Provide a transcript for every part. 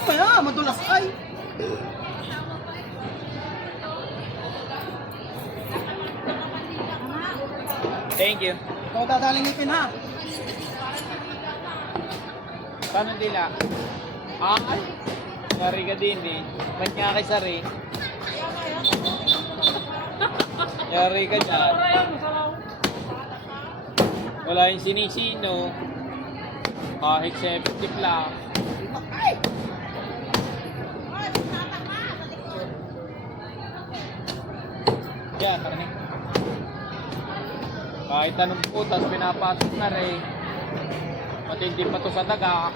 Kaya, madulas ay. Thank you. Ikaw dadaling ipin ha. Paano dila? Ay, sari ka din eh. Ba't nga kay sari? Yari ka dyan. Wala yung sinisino. Kahit 70 lang. Yan, karne. Kahit anong putas, pinapasok na rin. Matindi pa to sa daga.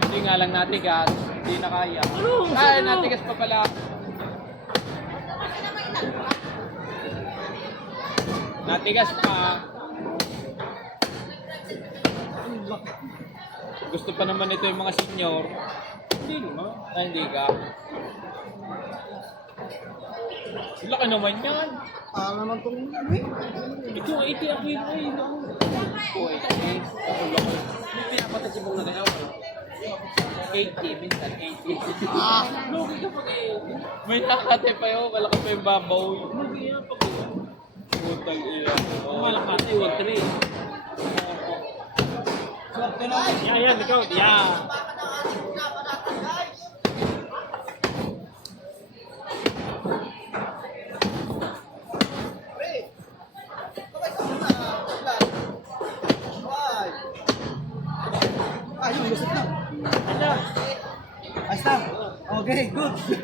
Hindi nga lang natigas. Hindi na kaya. Ay, natigas pa pala. Natigas pa. Gusto pa naman ito yung mga senior. Hindi naman. Ay, hindi ka. Laki naman yan. Para naman itong Ito, 80 ako yun. Ay, no. Ito, 80. Ako lang. May pinapatagibong na kaya. 80, minsan 80. Lugi ka pag 80. May nakate pa yun. Malaki pa yung babaw. Lugi yan pag putang iya. Malakate, 1-3. swerte na. Yan, ikaw. Yan. Ayun, lusot na. Ayos lang. Okay, good.